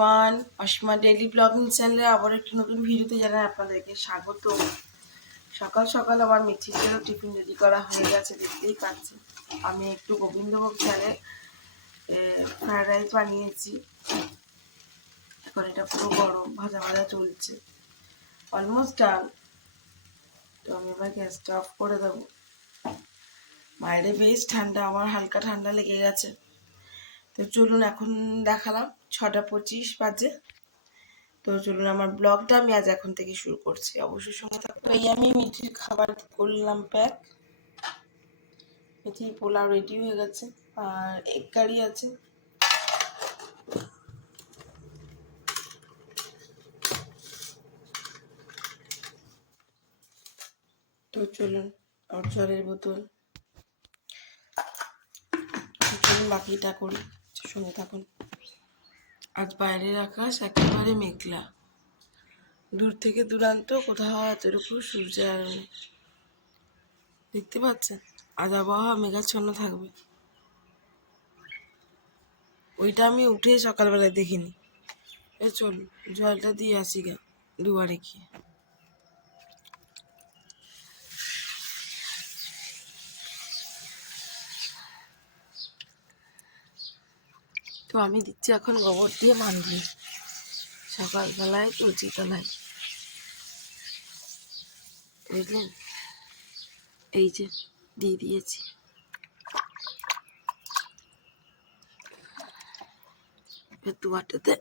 Everyone, Asima daily blogging চ্যানেলে আবার একটি নতুন ভিডিওতে জানাই আপনাদেরকে স্বাগত। সকাল সকাল আমার মিঠিকেরও টিফিন রেডি করা হয়ে গেছে, দেখতেই পাচ্ছি। আমি একটু গোবিন্দভোগ চালে ফ্রায়েড রাইস বানিয়েছি। এখন এটা পুরো গরম, ভাজা ভাজা চলছে, অলমোস্ট ডান। তো আমি এবার গ্যাসটা অফ করে দেবো। বাইরে বেশ ঠান্ডা, আমার হালকা ঠান্ডা লেগে গেছে। তো চলুন, এখন দেখালাম 6:25 বাজে। তো চলুন, আমার ব্লগটা আমি আজ এখন থেকে শুরু করছি, অবশ্যই সঙ্গে থাকবো। এই আমি মিঠির খাবার করলাম প্যাক। মিঠির পোলাও রেডি হয়ে গেছে, আর এগ কারি আছে। তো চলুন, আর জলের বোতল। চলুন বাকিটা করি, সঙ্গে থাকুন। আজ বাইরের আকাশ একেবারে মেঘলা, দূর থেকে দূরান্ত কোথাও এতটুকু সূর্যের আলো নেই। দেখতে পাচ্ছেন, আজ আবহাওয়া মেঘাচ্ছন্ন থাকবে। ওইটা আমি উঠে সকালবেলায় দেখিনি। চলুন জলটা দিয়ে আসি গা দুয়ারে গিয়ে। তো আমি দিচ্ছি এখন গোবর দিয়ে মানলি সকালবেলায় তুলসী তলায়, বুঝলেন? এই যে দিয়ে দিয়েছি। দুয়ারটাতে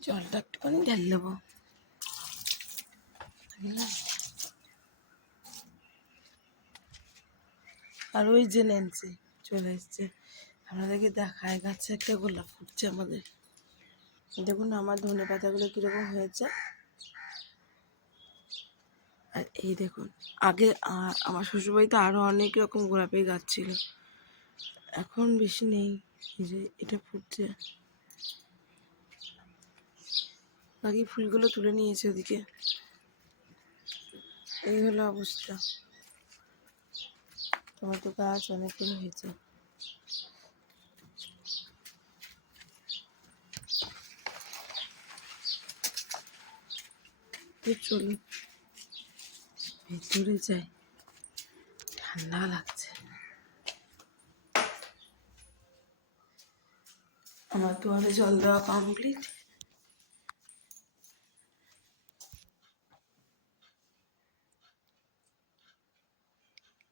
জলটা একটুখানি ঢেলে দেবো। আর ওই যে ন্যান্সি চলে এসছে, আপনাদেরকে দেখায় গাছে একটা গোলাপ ফুটছে আমাদের। দেখুন আমার ধনে পাতাগুলো কীরকম হয়েছে। আর এই দেখুন, আগে আমার শ্বশুরবাড়িতে আরও অনেক রকম গোলাপের গাছ ছিল, এখন বেশি নেই। এই যে এটা ফুটছে, বাকি ফুলগুলো তুলে নিয়েছে ওদিকে। এই হলো অবস্থা। টমেটো গাছ অনেকগুলো হয়েছে। তো চলুন ভেতরে যাই, ঠান্ডা লাগছে। আমার দুয়ারে জল দেওয়া কমপ্লিট।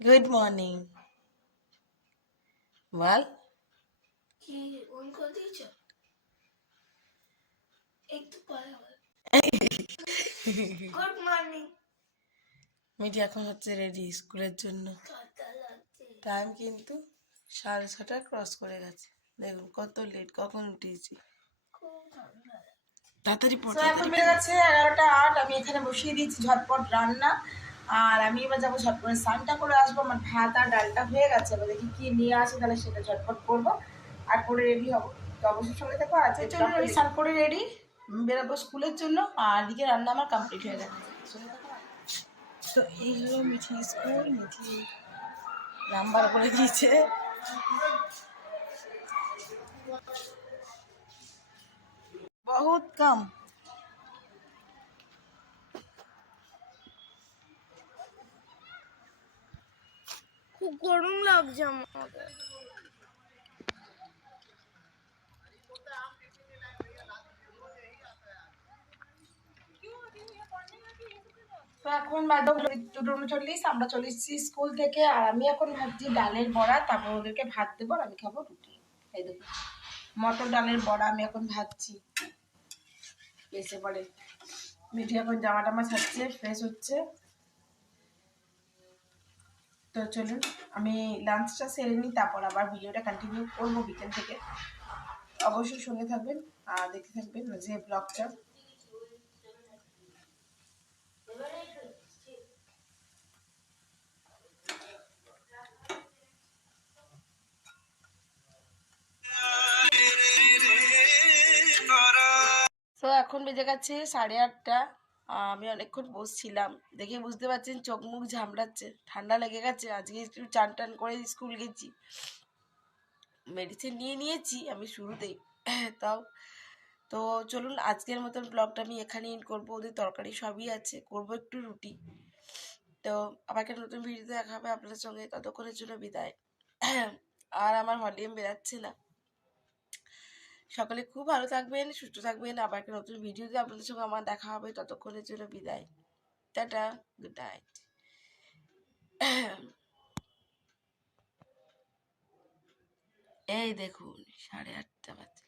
Good morning. বল, কি অন করে দিয়েছ? একটু পরে হবে। Good morning. মিটি এখন হচ্ছে রেডি স্কুলের জন্য। টাইম কিন্তু 6:30 ক্রস করে গেছে। দেখুন কত লেট, কখন উঠেছি। তাড়াতাড়ি পড়ো। এখন বেড়ে গেছে 11:08। আমি এখানে বসিয়ে দিয়েছি ঝটপট রান্না। আর আমি এবার যাবো ঝট করে স্নানটা করে আসবো। আমার ভাত আর ডালটা হয়ে গেছে, এবার দেখি কি নিয়ে আসে, তাহলে সেটা ঝটপট করবো আর করে রেডি হবো। তো অবশ্যই সঙ্গে থাকবো। আর চলুন, আমি স্নান করে রেডি বেরোবো স্কুলের জন্য। আর দিকে রান্না আমার কমপ্লিট হয়ে গেছে। তো এই হলো মিঠি স্কুল। মিঠি নাম্বার করে দিয়েছে। বহুত কম। খুব গরম লাগছে আমাদের। তো এখন বাজে 2:39, আমরা চলে এসেছি স্কুল থেকে। আর আমি এখন ভাবছি ডালের বড়া, তারপর ওদেরকে ভাত দেবো আর আমি খাবো রুটি। এই দেখুন মটর ডালের বড়া আমি এখন ভাজছি। এসে পরে মিঠি এখন জামা টামা ছাড়ছে, ফ্রেশ হচ্ছে। তো চলুন আমি লাঞ্চটা সেরে নিই, তারপর আবার ভিডিওটা কন্টিনিউ করবো বিকেল থেকে। অবশ্যই সঙ্গে থাকবেন আর দেখতে থাকবেন যে ব্লগটা। তো এখন বেজে গেছে 8:30। আমি অনেকক্ষণ বসছিলাম, দেখে বুঝতে পারছেন চোখ মুখ ঝামড়াচ্ছে, ঠান্ডা লেগে গেছে। আজকে একটু চান টান করে স্কুল গেছি, মেডিসিন নিয়ে নিয়েছি আমি শুরুতেই, তাও তো চলুন আজকের মতন ব্লগটা আমি এখানে এন্ড করবো। ওদের তরকারি সবই আছে, করবো একটু রুটি। তো আবার একটা নতুন ভিডিও দেখা হবে আপনাদের সঙ্গে, ততক্ষণের জন্য বিদায়। আর আমার ভলিউম বেরাচ্ছে না। সকলে খুব ভালো থাকবেন, সুস্থ থাকবেন। আবার একটা নতুন ভিডিওতে আপনাদের সঙ্গে আমার দেখা হবে, ততক্ষণের জন্য বিদায়। Tata, good night. এই দেখুন 8:30 বাজে।